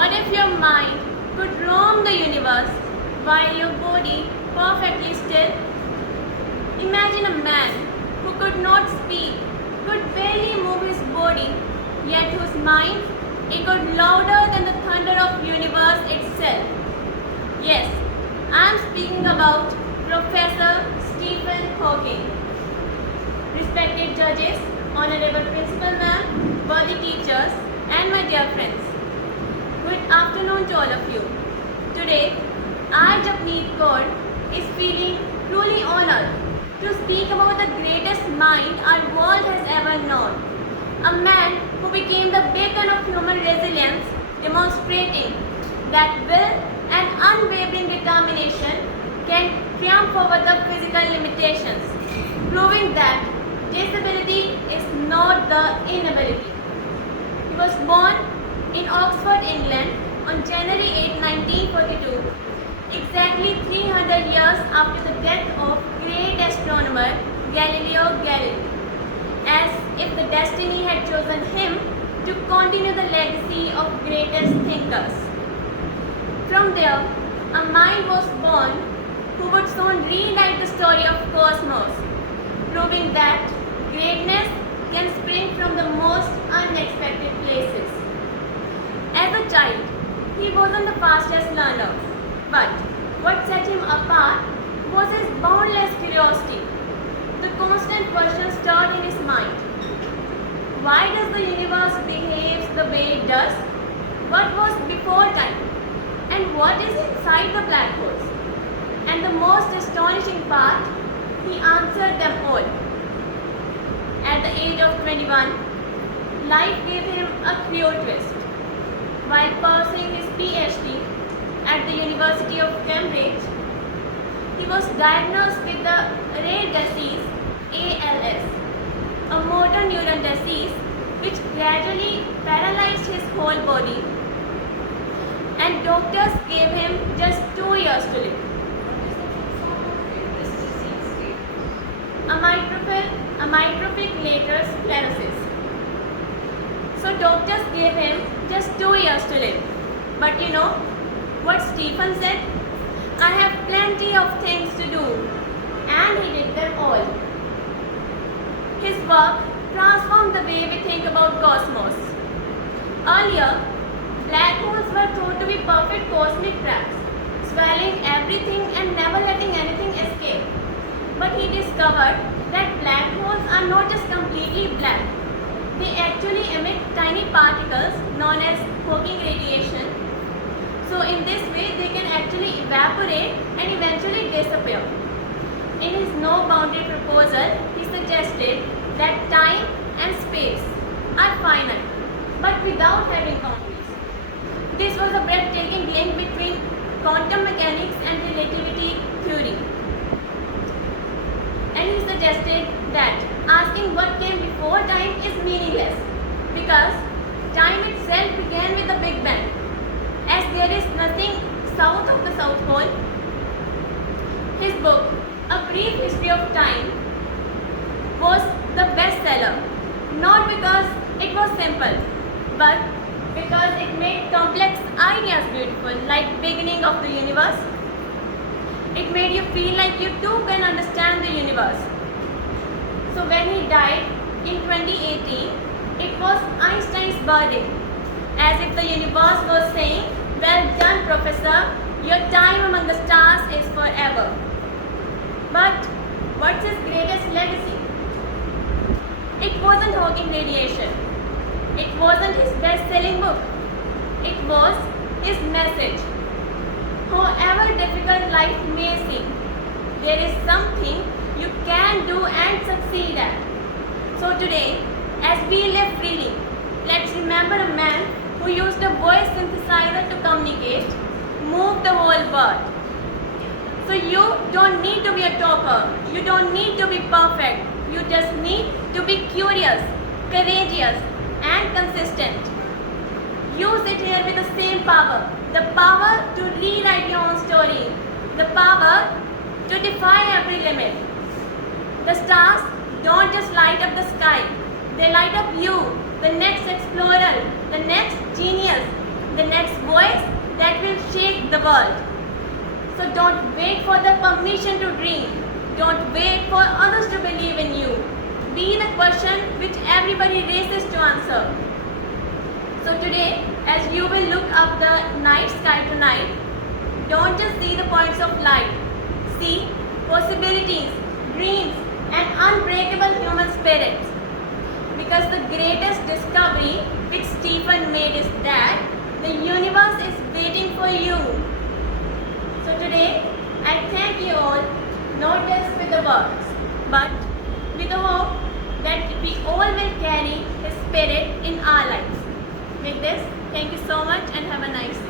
What if your mind could roam the universe while your body perfectly still? Imagine a man who could not speak, could barely move his body, yet whose mind echoed louder than the thunder of universe itself. Yes, I am speaking about Professor Stephen Hawking. Respected judges, honorable principal ma'am, worthy teachers, and my dear friends. Good afternoon to all of you. Today, I, Japneet Kaur, is feeling truly honored to speak about the greatest mind our world has ever known. A man who became the beacon of human resilience, demonstrating that will and unwavering determination can triumph over the physical limitations, proving that disability is not the inability. He was born in Oxford, England on January 8, 1942, exactly 300 years after the death of great astronomer Galileo Galilei, as if the destiny had chosen him to continue the legacy of greatest thinkers. From there, a mind was born who would soon rewrite the story of cosmos, proving that greatness can spring from the most unexpected places. As a child, he wasn't the fastest learner, but what set him apart was his boundless curiosity. The constant question stirred in his mind. Why does the universe behave the way it does? What was before time? And what is inside the black holes? And the most astonishing part, he answered them all. At the age of 21, life gave him a cruel twist. While pursuing his PhD at the University of Cambridge, he was diagnosed with the rare disease ALS, a motor neuron disease which gradually paralyzed his whole body, and doctors gave him just 2 years to live. Amyotrophic lateral sclerosis. So doctors gave him just 2 years to live. But you know what Stephen said? I have plenty of things to do, and he did them all. His work transformed the way we think about cosmos. Earlier, black holes were thought to be perfect cosmic traps, swallowing everything and never letting anything escape. But he discovered that black holes are not just completely black. They actually emit tiny particles known as Hawking radiation. So in this way, they can actually evaporate and eventually disappear. In his no boundary proposal, he suggested that time and space are finite, but without having boundaries. This was a breathtaking link between quantum mechanics and relativity theory. And he suggested that asking what came before time is meaningless, because time itself began with the Big Bang. As there is nothing south of the South Pole, his book, A Brief History of Time, was the bestseller, not because it was simple, but because it made complex ideas beautiful, like beginning of the universe. It made you feel like you too can understand the universe. So when he died in 2018, it was Einstein's birthday, as if the universe was saying, well done, Professor, your time among the stars is forever. But what's his greatest legacy? It wasn't Hawking radiation. It wasn't his best-selling book. It was his message. However difficult life may seem, there is something you can do and succeed at. So today, as we live freely, let's remember a man who used a voice synthesizer to communicate, move the whole world. So you don't need to be a topper. You don't need to be perfect. You just need to be curious, courageous, and consistent. Use it here with the same power. The power to rewrite your own story. The power to defy every limit. The stars don't just light up the sky. They light up you, the next explorer, the next genius, the next voice world. So don't wait for the permission to dream. Don't wait for others to believe in you. Be the question which everybody races to answer. So today, as you will look up the night sky tonight, don't just see the points of light. See possibilities, dreams, and unbreakable human spirits. Because the greatest discovery which Stephen made is that the universe is waiting for you. So today, I thank you all, not just with the words, but with the hope that we all will carry His Spirit in our lives. With this, thank you so much and have a nice day.